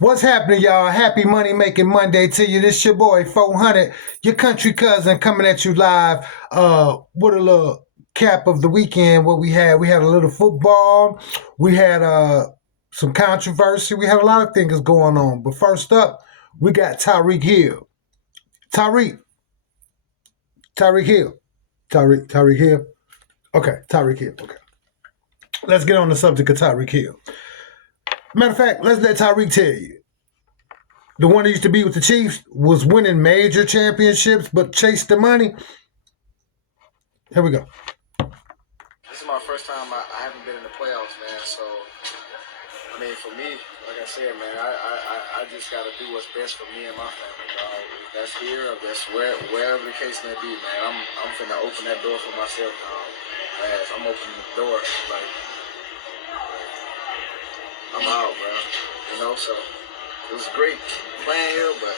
What's happening, y'all? Happy Money Making Monday to you. This your boy 400, your country cousin, coming at you live. With a little cap of the weekend. What we had? We had a little football. We had some controversy. We had a lot of things going on. But first up, we got Tyreek Hill. Tyreek, Tyreek Hill, Tyreek Hill. Okay, Tyreek Hill. Okay, let's get on the subject of Tyreek Hill. Matter of fact, let's let Tyreek tell you. The one that used to be with the Chiefs was winning major championships, but chased the money. Here we go. This is my first time. I haven't been in the playoffs, man. So, I mean, for me, like I said, man, I just got to do what's best for me and my family, dog. If that's here, or that's wherever the case may be, man. I'm finna open that door for myself, dog. As I'm opening the door, like I'm out, bro. You know, so it was great playing here, but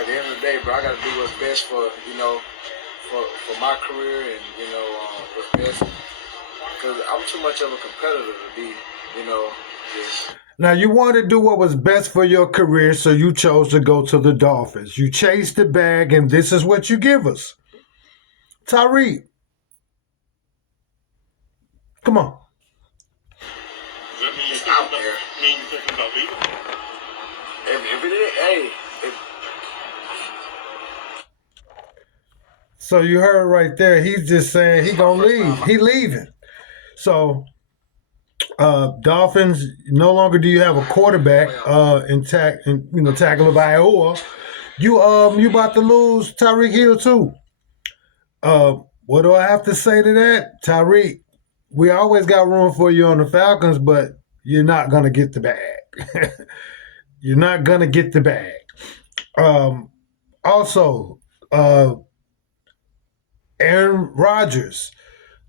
at the end of the day, bro, I got to do what's best for for my career and what's best because I'm too much of a competitor to be, just. Now, you wanted to do what was best for your career, so you chose to go to the Dolphins. You chased the bag, and this is what you give us. Tyreek, come on. Does that mean It's out there. Mean you're thinking about leaving? If it is, hey. So you heard right there. He's just saying he gonna leave. He leaving. So Dolphins, no longer do you have a quarterback intact and tackle by Iowa. You about to lose Tyreek Hill too. What do I have to say to that? Tyreek, we always got room for you on the Falcons, but you're not gonna get the bag. You're not gonna get the bag. Also, Aaron Rodgers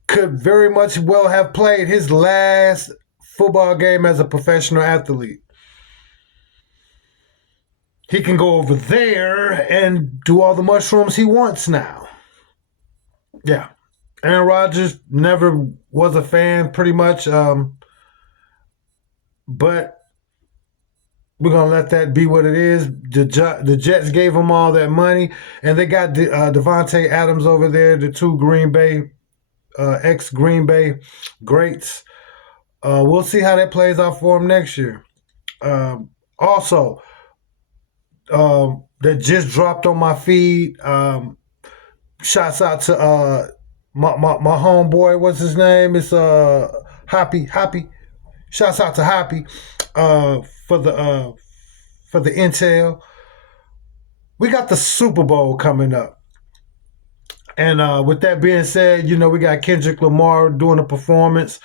could very much well have played his last football game as a professional athlete. He can go over there and do all the mushrooms he wants now. Yeah. Aaron Rodgers never was a fan, pretty much. But we're going to let that be what it is. The Jets gave him all that money, and they got Devontae Adams over there, the two Green Bay, ex-Green Bay greats. We'll see how that plays out for him next year. Also, that just dropped on my feed. Shouts out to my homeboy. What's his name? It's Hoppy. Shouts out to Hoppy for the intel. We got the Super Bowl coming up. And with that being said, we got Kendrick Lamar doing a performance.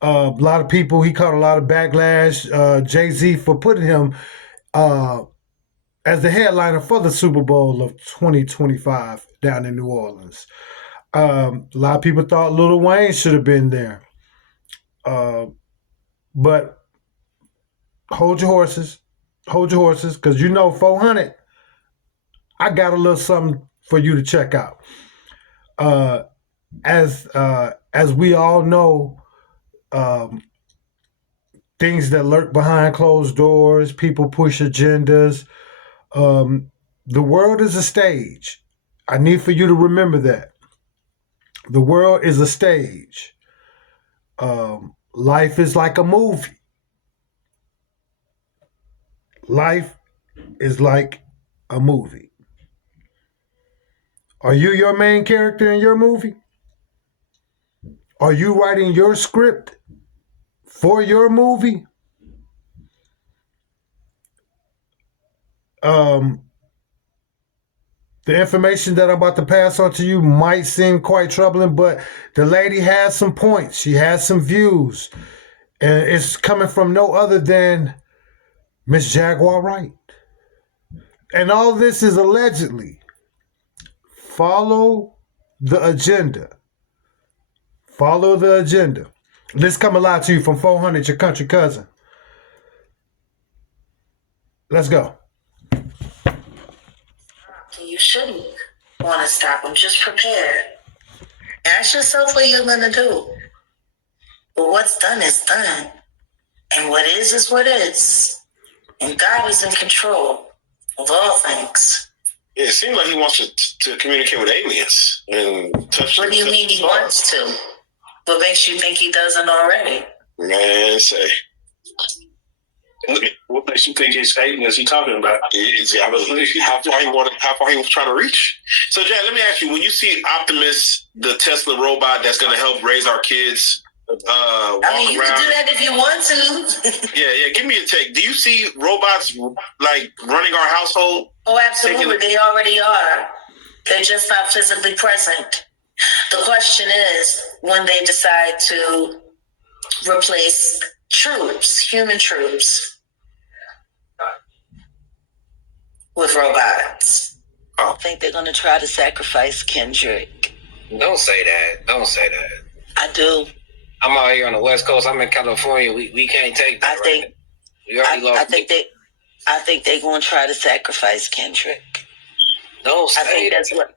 A lot of people, he caught a lot of backlash. Jay-Z for putting him as the headliner for the Super Bowl of 2025 down in New Orleans. A lot of people thought Lil Wayne should have been there. But hold your horses, because 400, I got a little something for you to check out. As we all know, things that lurk behind closed doors, people push agendas. The world is a stage. I need for you to remember that. The world is a stage. Life is like a movie. Life is like a movie. Are you your main character in your movie? Are you writing your script for your movie? The information that I'm about to pass on to you might seem quite troubling, but the lady has some points. She has some views. And it's coming from no other than Miss Jaguar Wright. And all this is allegedly. Follow the agenda. Follow the agenda. This coming live to you from 400, your country cousin. Let's go. You shouldn't want to stop them. Just prepare. Ask yourself what you're going to do. But what's done is done. And what is what is. And God is in control of all things. Yeah, it seems like he wants to communicate with aliens and touch. What do you mean he wants to? What makes you think he doesn't already? Man, say. What makes you think it's aliens he talking about? How far he was trying to reach. So, Jack, let me ask you: when you see Optimus, the Tesla robot that's going to help raise our kids, You can do that if you want to. yeah. Give me a take. Do you see robots like running our household? Oh, absolutely. They already are. They're just not physically present. The question is when they decide to replace troops, human troops, with robots. I think they're going to try to sacrifice Kendrick. Don't say that. Don't say that. I do. I'm out here on the West Coast. I'm in California. We can't take that. I think they're going to try to sacrifice Kendrick. Don't say that.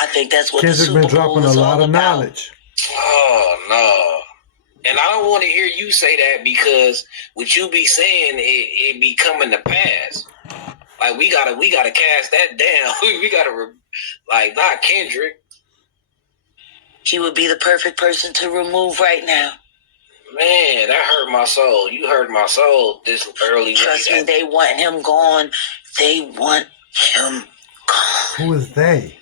I think that's what Kendrick the Super been Bowl dropping a is lot all of about. knowledge. Oh no. And I don't want to hear you say that because what you be saying it be coming to pass. Like we gotta cast that down. we gotta not Kendrick. He would be the perfect person to remove right now. Man, that hurt my soul. You hurt my soul this early. Trust me, they want him gone. They want him gone. Who is they?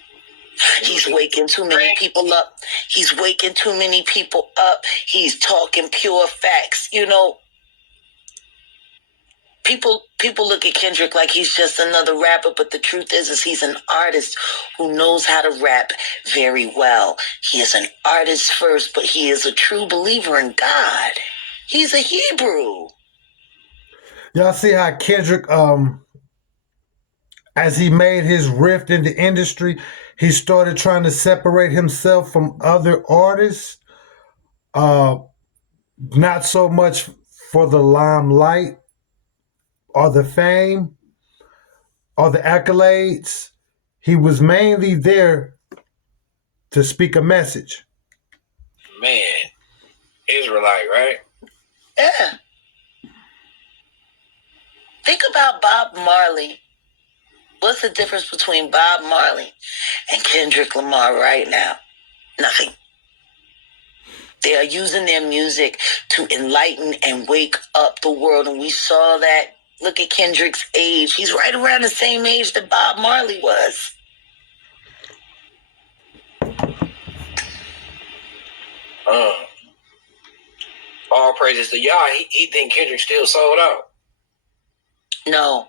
He's waking too many people up. He's waking too many people up. He's talking pure facts. You know, people look at Kendrick like he's just another rapper, but the truth is he's an artist who knows how to rap very well. He is an artist first, but he is a true believer in God. He's a Hebrew. Y'all see how Kendrick, as he made his rift in the industry, he started trying to separate himself from other artists. Not so much for the limelight or the fame or the accolades. He was mainly there to speak a message. Man, Israelite, right? Yeah. Think about Bob Marley. What's the difference between Bob Marley and Kendrick Lamar right now? Nothing. They are using their music to enlighten and wake up the world. And we saw that. Look at Kendrick's age. He's right around the same age that Bob Marley was. All praises to Yah. He think Kendrick still sold out. No.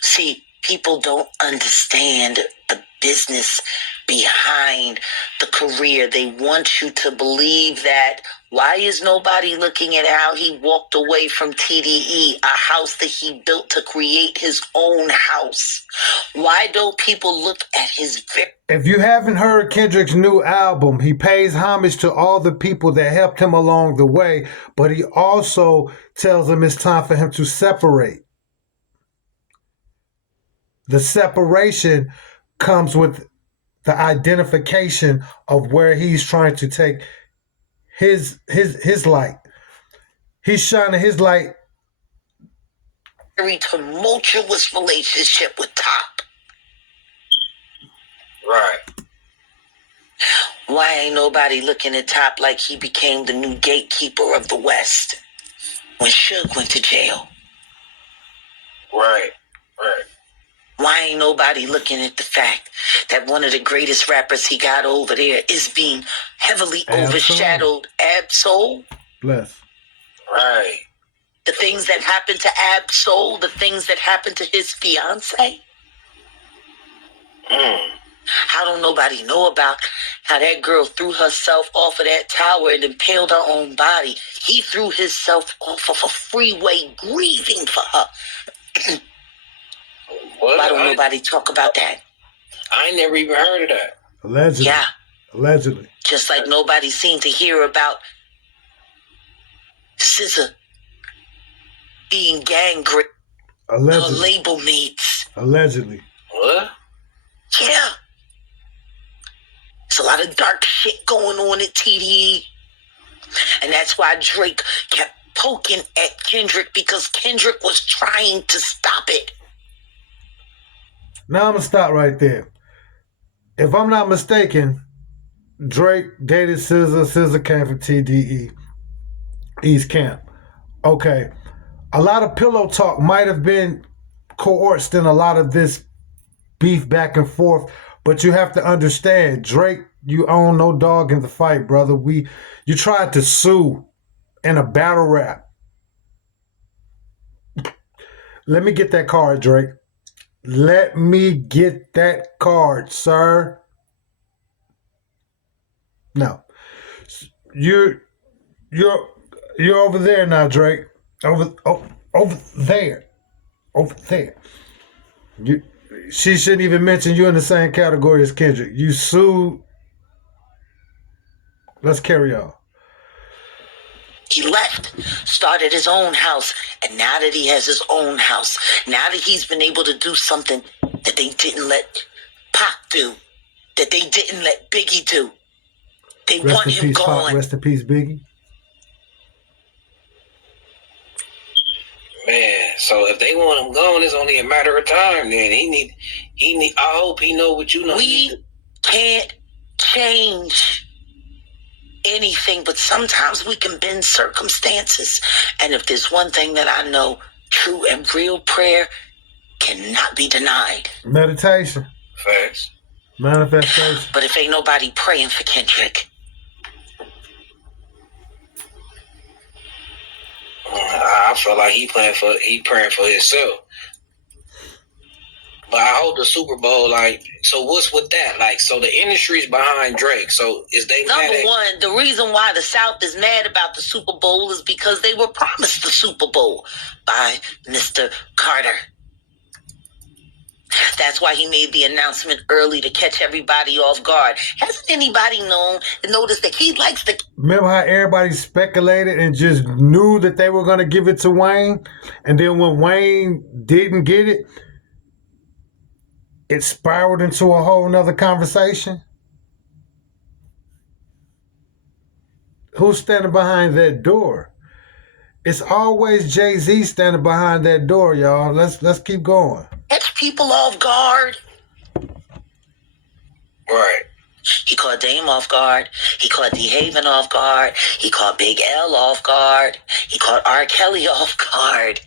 See, people don't understand the business behind the career. They want you to believe that. Why is nobody looking at how he walked away from TDE, a house that he built to create his own house? Why don't people look at his... If you haven't heard Kendrick's new album, he pays homage to all the people that helped him along the way, but he also tells them it's time for him to separate. The separation comes with the identification of where he's trying to take his light. He's shining his light. Very tumultuous relationship with Top. Right. Why ain't nobody looking at Top like he became the new gatekeeper of the West when Suge went to jail? Right. Why ain't nobody looking at the fact that one of the greatest rappers he got over there is being heavily overshadowed? Ab-Soul? Bless. Right. The things that happened to Ab-Soul, the things that happened to his fiance? How don't nobody know about how that girl threw herself off of that tower and impaled her own body? He threw himself off of a freeway grieving for her. What? Why don't nobody talk about that? I ain't never even heard of that. Allegedly. Yeah. Allegedly. Just like nobody seemed to hear about SZA being gang raped. Her Allegedly. label mates. Allegedly. What? Yeah. There's a lot of dark shit going on at TDE. And that's why Drake kept poking at Kendrick because Kendrick was trying to stop it. Now I'm gonna stop right there. If I'm not mistaken, Drake dated SZA. SZA came from TDE, East Camp. Okay, a lot of pillow talk might have been coerced in a lot of this beef back and forth, but you have to understand, Drake, you own no dog in the fight, brother. You tried to sue in a battle rap. Let me get that card, Drake. Let me get that card, sir. No. You're over there now, Drake. Over there. Over there. She shouldn't even mention you in the same category as Kendrick. You sued. Let's carry on. He left, started his own house, and now that he has his own house, now that he's been able to do something that they didn't let Pac do, that they didn't let Biggie do, they want him gone. Rest in peace, Biggie. Man, so if they want him gone, it's only a matter of time. Then he need. I hope he know what you know. We can't change anything, but sometimes we can bend circumstances. And if there's one thing that I know, true and real prayer cannot be denied. Meditation. Facts. Manifestation. But if ain't nobody praying for Kendrick, I feel like he praying for himself. But I hope the Super Bowl, like, so what's with that? Like, so the industry's behind Drake. So is they number one, the reason why the South is mad about the Super Bowl is because they were promised the Super Bowl by Mr. Carter. That's why he made the announcement early to catch everybody off guard. Hasn't anybody noticed that he likes to... Remember how everybody speculated and just knew that they were going to give it to Wayne? And then when Wayne didn't get it, it spiraled into a whole nother conversation? Who's standing behind that door? It's always Jay-Z standing behind that door, y'all. Let's keep going. Catch people off guard. Right. He caught Dame off guard. He caught D-Haven off guard. He caught Big L off guard. He caught R. Kelly off guard.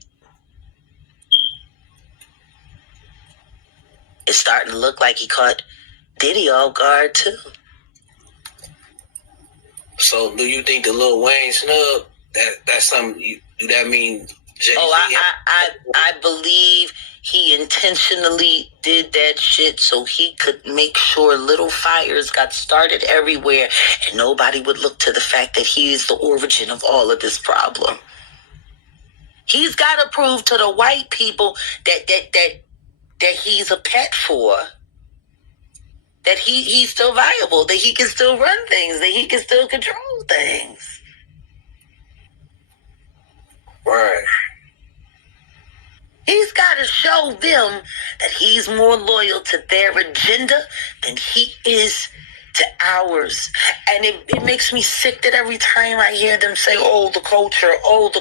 It's starting to look like he caught Diddy off guard too. So do you think the Lil Wayne snub, that's something, do that mean Jay-Z? I believe he intentionally did that shit so he could make sure little fires got started everywhere and nobody would look to the fact that he is the origin of all of this problem. He's got to prove to the white people that he's a pet for, that he's still viable, that he can still run things, that he can still control things. Right. He's got to show them that he's more loyal to their agenda than he is to ours. And it makes me sick that every time I hear them say, oh, the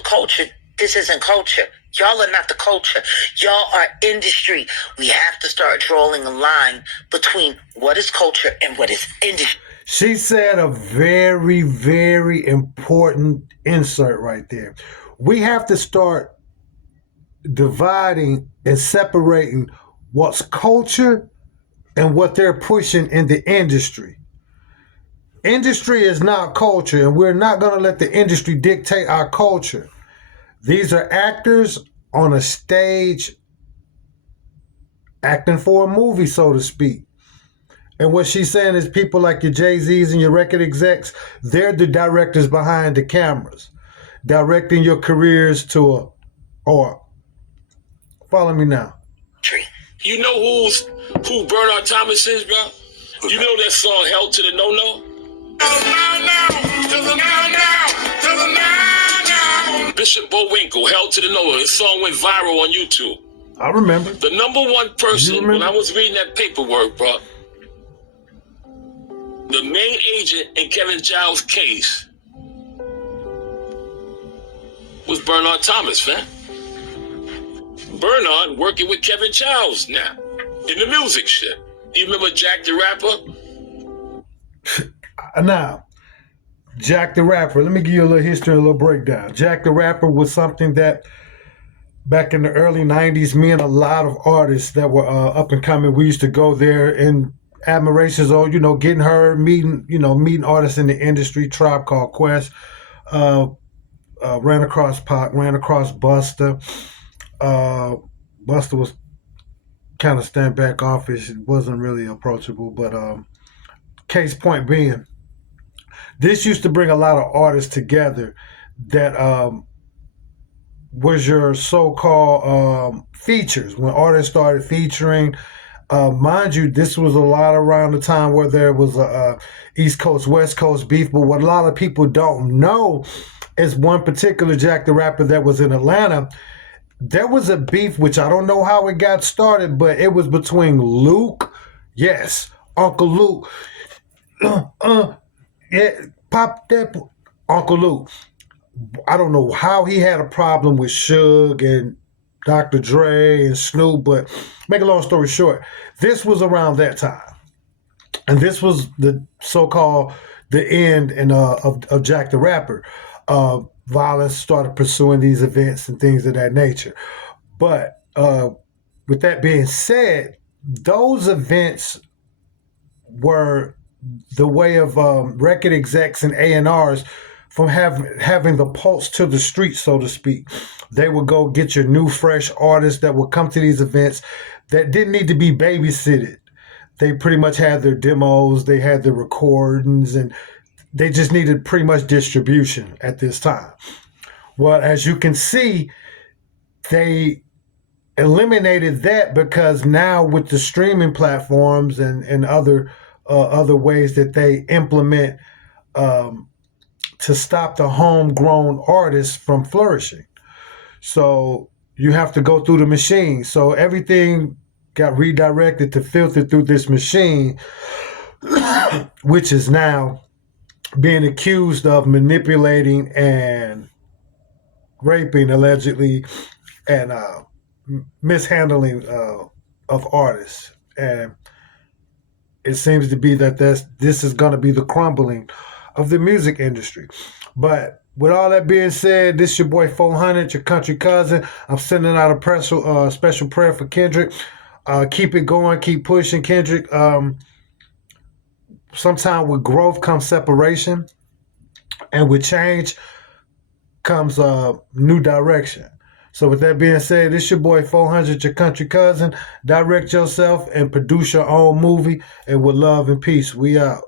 culture. This isn't culture. Y'all are not the culture. Y'all are industry. We have to start drawing a line between what is culture and what is industry. She said a very, very important insert right there. We have to start dividing and separating what's culture and what they're pushing in the industry. Industry is not culture, and we're not going to let the industry dictate our culture. These are actors on a stage acting for a movie, so to speak. And what she's saying is people like your Jay-Z's and your record execs, they're the directors behind the cameras, directing your careers to follow me now. You know who Bernard Thomas is, bro? You know that song "Held to the No No"? Bishop Bowinkle, "Held to the No No." His song went viral on YouTube. I remember. The number one person, when I was reading that paperwork, bro, the main agent in Kevin Giles' case was Bernard Thomas, fam. Bernard working with Kevin Childs now in the music shit. You remember Jack the Rapper? Now, Jack the Rapper, let me give you a little history, a little breakdown. Jack the Rapper was something that back in the early 90s, me and a lot of artists that were up and coming, we used to go there in admirations on, getting heard, meeting artists in the industry. Tribe Called Quest, ran across Pac, ran across Buster. Buster was kind of stand back offish. It wasn't really approachable, but case point being, this used to bring a lot of artists together that was your so-called features. When artists started featuring, mind you, this was a lot around the time where there was a East Coast, West Coast beef, but what a lot of people don't know is one particular Jack the Rapper that was in Atlanta. There was a beef, which I don't know how it got started, but it was between Luke, yes, Uncle Luke, yeah, Pop that Uncle Luke. I don't know how he had a problem with Suge and Dr. Dre and Snoop, but make a long story short, this was around that time. And this was the so-called the end of Jack the Rapper. Violence started pursuing these events and things of that nature. But with that being said, those events were the way of record execs and A&Rs from having the pulse to the street, so to speak. They would go get your new, fresh artists that would come to these events that didn't need to be babysitted. They pretty much had their demos, they had their recordings, and they just needed pretty much distribution at this time. Well, as you can see, they eliminated that because now with the streaming platforms and other ways that they implement to stop the homegrown artists from flourishing. So you have to go through the machine. So everything got redirected to filter through this machine, which is now being accused of manipulating and raping, allegedly, and mishandling of artists. And it seems to be that this is going to be the crumbling of the music industry. But with all that being said, this is your boy 400, your country cousin. I'm sending out a special prayer for Kendrick. Keep it going, keep pushing, Kendrick. Sometimes with growth comes separation, and with change comes new direction. So with that being said, this your boy 400, your country cousin. Direct yourself and produce your own movie, and with love and peace, we out.